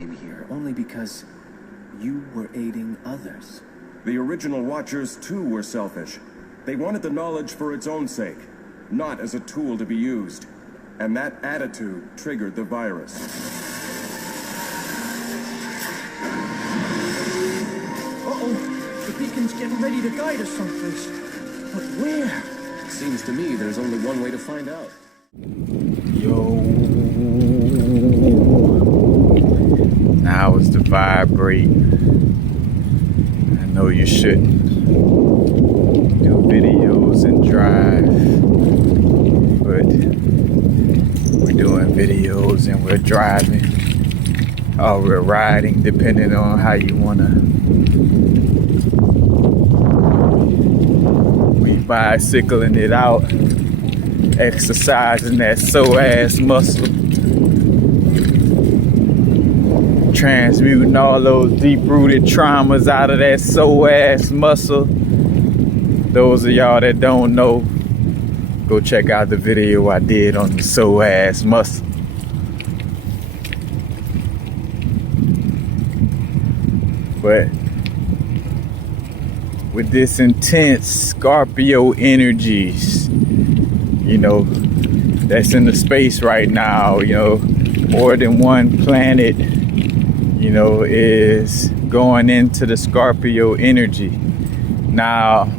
here only because you were aiding others. The original Watchers, too, were selfish. They wanted the knowledge for its own sake, not as a tool to be used. And that attitude triggered the virus. Uh-oh, the beacon's getting ready to guide us someplace. But where? Seems to me there's only one way to find out. Yo. Now is the vibrate. I know you shouldn't do videos and drive, but we're doing videos and we're driving, or we're riding, depending on how you wanna. We bicycling it out, exercising that psoas muscle, transmuting all those deep-rooted traumas out of that psoas muscle. Those of y'all that don't know, go check out the video I did on the psoas muscle. But with this intense Scorpio energies, you know, that's in the space right now, you know, more than one planet, you know, is going into the Scorpio energy. Now,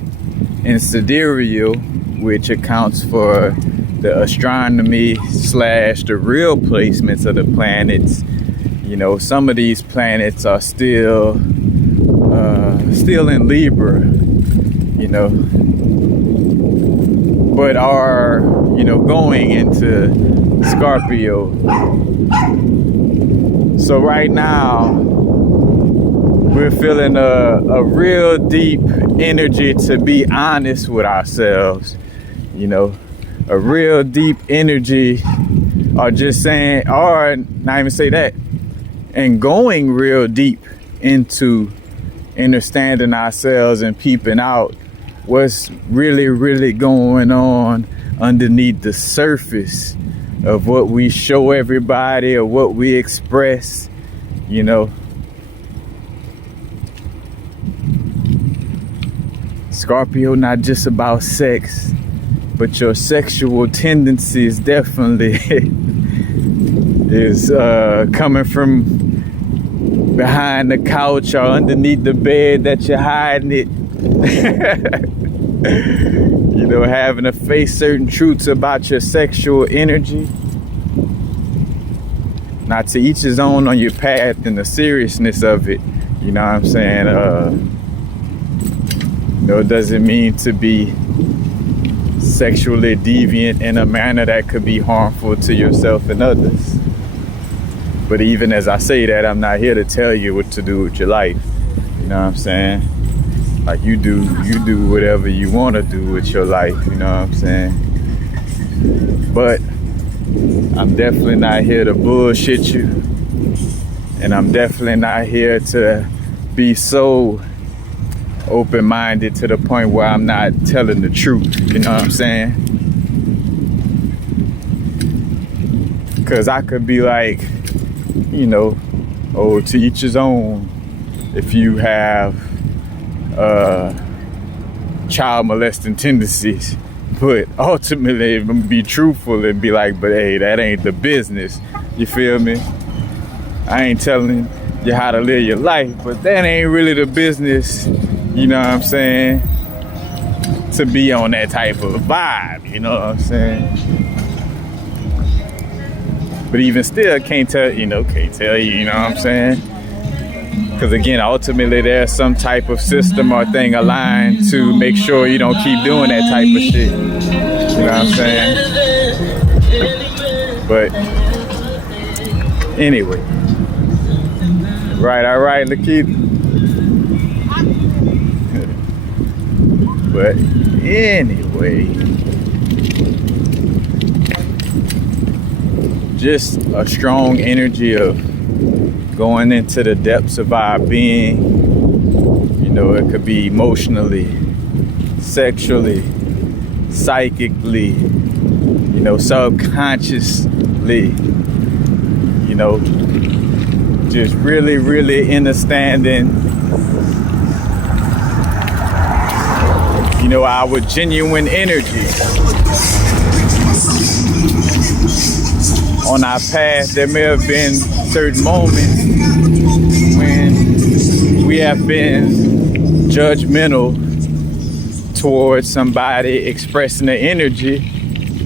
in sidereal, which accounts for the astronomy / the real placements of the planets, you know, some of these planets are still in Libra, you know, but are, you know, going into Scorpio. So right now, we're feeling a real deep energy to be honest with ourselves, you know, a real deep energy, or just saying, or not even say that, and going real deep into understanding ourselves and peeping out what's really, really going on underneath the surface of what we show everybody or what we express, you know. Scorpio not just about sex, but your sexual tendencies definitely is coming from behind the couch or underneath the bed that you're hiding it. You know, having to face certain truths about your sexual energy. Not to each his own on your path and the seriousness of it. You know what I'm saying? You know, it doesn't mean to be sexually deviant in a manner that could be harmful to yourself and others. But even as I say that, I'm not here to tell you what to do with your life. You know what I'm saying? Like you do whatever you want to do with your life. You know what I'm saying? But I'm definitely not here to bullshit you. And I'm definitely not here to be so open-minded to the point where I'm not telling the truth. You know what I'm saying? Because I could be like, you know, oh, to each his own. If you have child molesting tendencies, but ultimately I'm gonna be truthful and be like, but hey, that ain't the business. You feel me? I ain't telling you how to live your life, but that ain't really the business. You know what I'm saying? To be on that type of vibe. You know what I'm saying? But even still, can't tell you, you know what I'm saying? Because again, ultimately there's some type of system or thing aligned to make sure you don't keep doing that type of shit. You know what I'm saying? But anyway. Right, all right, Lakeith. But anyway. Just a strong energy of going into the depths of our being. You know, it could be emotionally, sexually, psychically, you know, subconsciously, you know, just really, really understanding, you know, our genuine energy. On our path, there may have been certain moments when we have been judgmental towards somebody expressing the energy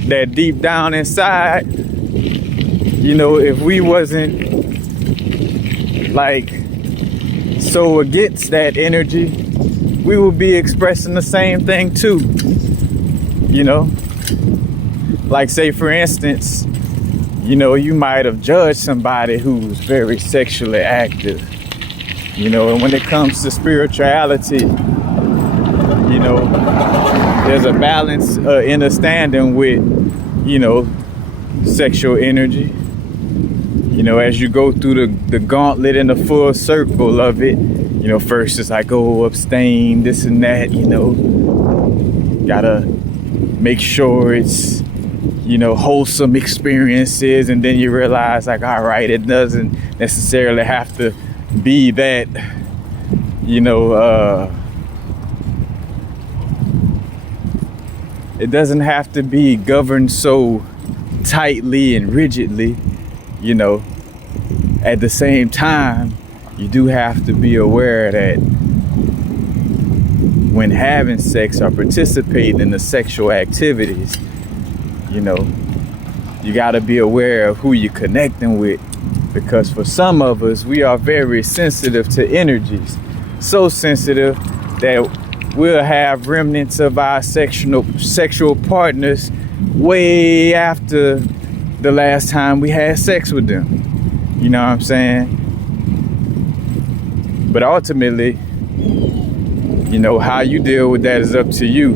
that deep down inside, you know, if we wasn't like so against that energy, we would be expressing the same thing too, you know. Like, say for instance, you know, you might have judged somebody who's very sexually active, you know, and when it comes to spirituality, you know, there's a balance, understanding with, you know, sexual energy. You know, as you go through the gauntlet and the full circle of it, you know, first it's like, oh, abstain, this and that, you know, gotta make sure it's, you know, wholesome experiences, and then you realize like, all right, it doesn't necessarily have to be that, you know, it doesn't have to be governed so tightly and rigidly, you know. At the same time, you do have to be aware that when having sex or participating in the sexual activities, you know, you got to be aware of who you're connecting with, because for some of us, we are very sensitive to energies, so sensitive that we'll have remnants of our sexual partners way after the last time we had sex with them. You know what I'm saying? But ultimately, you know, how you deal with that is up to you.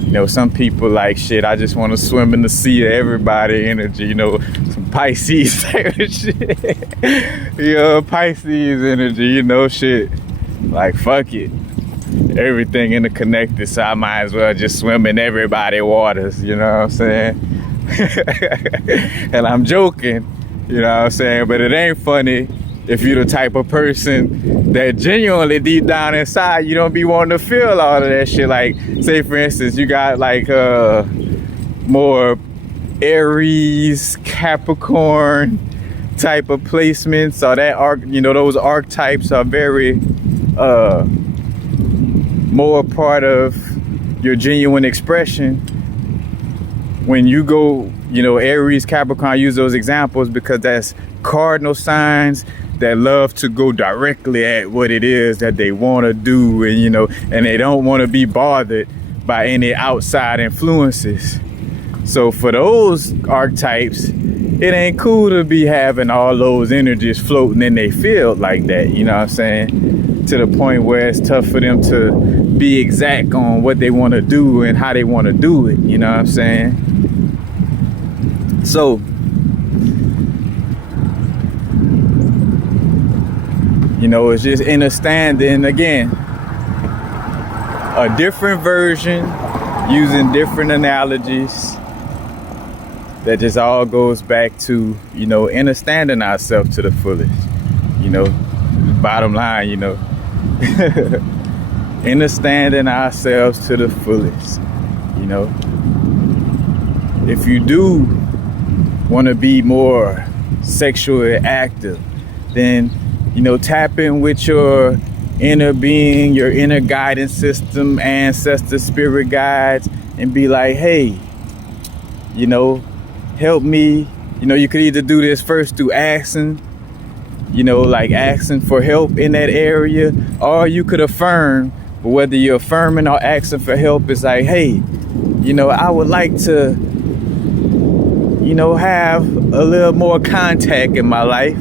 You know, some people like, shit, I just want to swim in the sea of everybody energy, you know, some Pisces type of shit. You know, Pisces energy, you know, shit. Like, fuck it. Everything interconnected, so I might as well just swim in everybody's waters, you know what I'm saying? And I'm joking, you know what I'm saying? But it ain't funny if you're the type of person that genuinely deep down inside, you don't be wanting to feel all of that shit. Like, say for instance, you got like more Aries, Capricorn type of placements, or that arc, you know, those archetypes are very more part of your genuine expression. When you go, you know, Aries, Capricorn, I use those examples because that's cardinal signs that love to go directly at what it is that they want to do, and, you know, and they don't want to be bothered by any outside influences. So for those archetypes, it ain't cool to be having all those energies floating in their field like that, you know what I'm saying? To the point where it's tough for them to be exact on what they want to do and how they want to do it, you know what I'm saying? So, you know, it's just understanding, again, a different version using different analogies. That just all goes back to, you know, understanding ourselves to the fullest. You know, bottom line, you know, understanding ourselves to the fullest. You know, if you do want to be more sexually active, then, you know, tap in with your inner being, your inner guidance system, ancestor, spirit guides, and be like, hey, you know, help me. You know, you could either do this first through asking, you know, like asking for help in that area, or you could affirm. But whether you're affirming or asking for help, is like, hey, you know, I would like to, you know, have a little more contact in my life.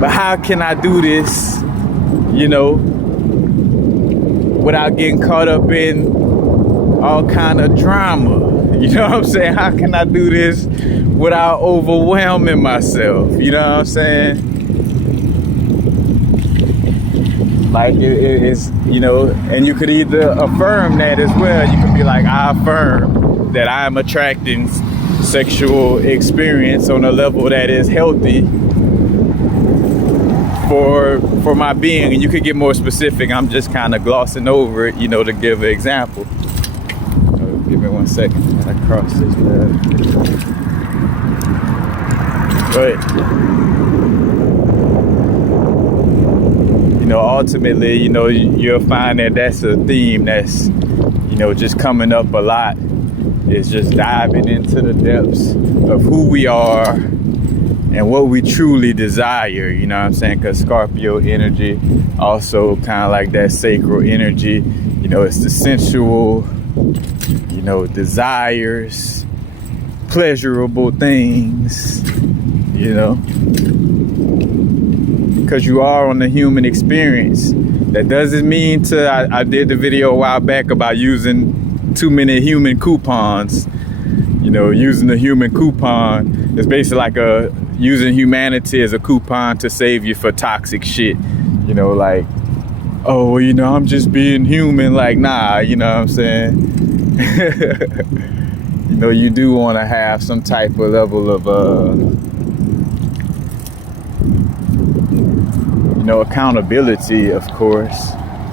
But how can I do this, you know, without getting caught up in all kind of drama? You know what I'm saying? How can I do this without overwhelming myself? You know what I'm saying? Like, it's, you know, and you could either affirm that as well. You could be like, I affirm that I'm attracting sexual experience on a level that is healthy for my being. And you could get more specific. I'm just kind of glossing over it, you know, to give an example. Give me 1 second. I gotta cross this road. But you know, ultimately, you know, you'll find that that's a theme that's, you know, just coming up a lot. It's just diving into the depths of who we are and what we truly desire, you know what I'm saying? Because Scorpio energy also kind of like that sacral energy, you know, it's the sensual, you know, desires, pleasurable things, you know, because you are on the human experience. That doesn't mean I did the video a while back about using too many human coupons. You know, using the human coupon is basically like using humanity as a coupon to save you for toxic shit. You know, like, oh, well, you know, I'm just being human. Like, nah, you know what I'm saying? You know, you do want to have some type of level of, you know, accountability, of course,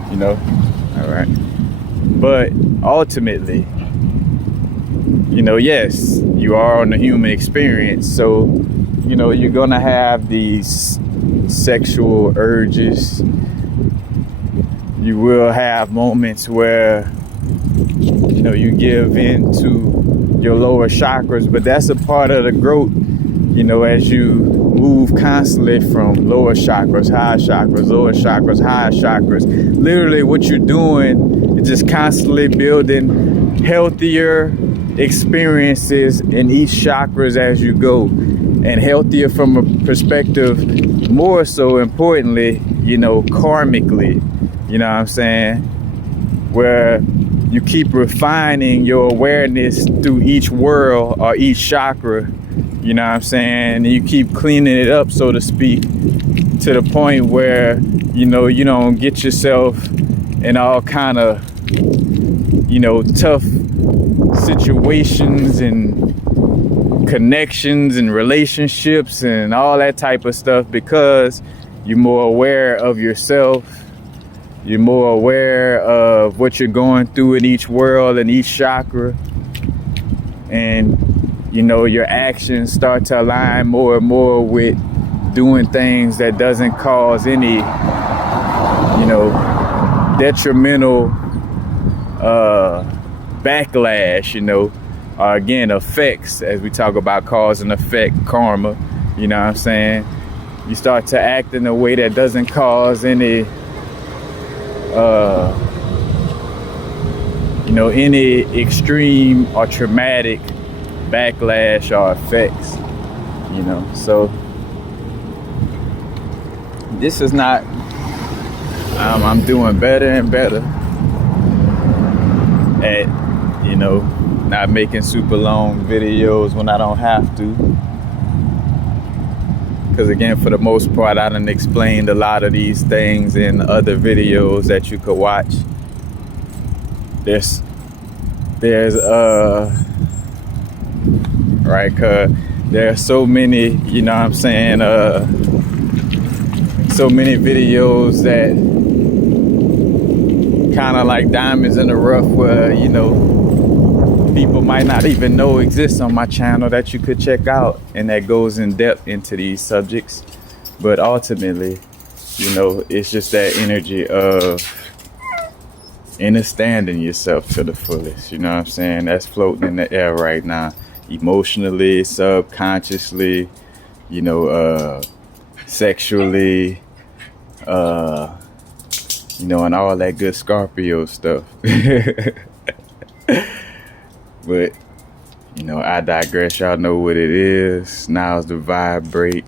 you know, all right. But ultimately, you know, yes, you are on the human experience. So, you know, you're going to have these sexual urges. You will have moments where, you know, you give in to your lower chakras, but that's a part of the growth, you know, as you move constantly from lower chakras, high chakras, lower chakras, high chakras. Literally what you're doing is just constantly building healthier experiences in each chakras as you go, and healthier from a perspective, more so importantly, you know, karmically, you know what I'm saying, where you keep refining your awareness through each whirl or each chakra, you know what I'm saying, and you keep cleaning it up, so to speak, to the point where, you know, you don't get yourself in all kind of, you know, tough situations and connections and relationships and all that type of stuff, because you're more aware of yourself. You're more aware of what you're going through in each world and each chakra. And, you know, your actions start to align more and more with doing things that doesn't cause any, you know, detrimental backlash, you know, again, effects, as we talk about cause and effect, karma, you know what I'm saying? You start to act in a way that doesn't cause any, you know, any extreme or traumatic backlash or effects, you know. So this is not, I'm doing better and better at, you know, not making super long videos when I don't have to. Because again, for the most part, I done explained a lot of these things in other videos that you could watch. There's right, cause there are so many, you know what I'm saying, so many videos that kind of like diamonds in the rough, where, you know, people might not even know exists on my channel that you could check out, and that goes in depth into these subjects. But ultimately, you know, it's just that energy of understanding yourself to the fullest, you know what I'm saying? That's floating in the air right now, emotionally, subconsciously, you know, sexually, you know, and all that good Scorpio stuff. But, you know, I digress. Y'all know what it is. Now's the vibrate.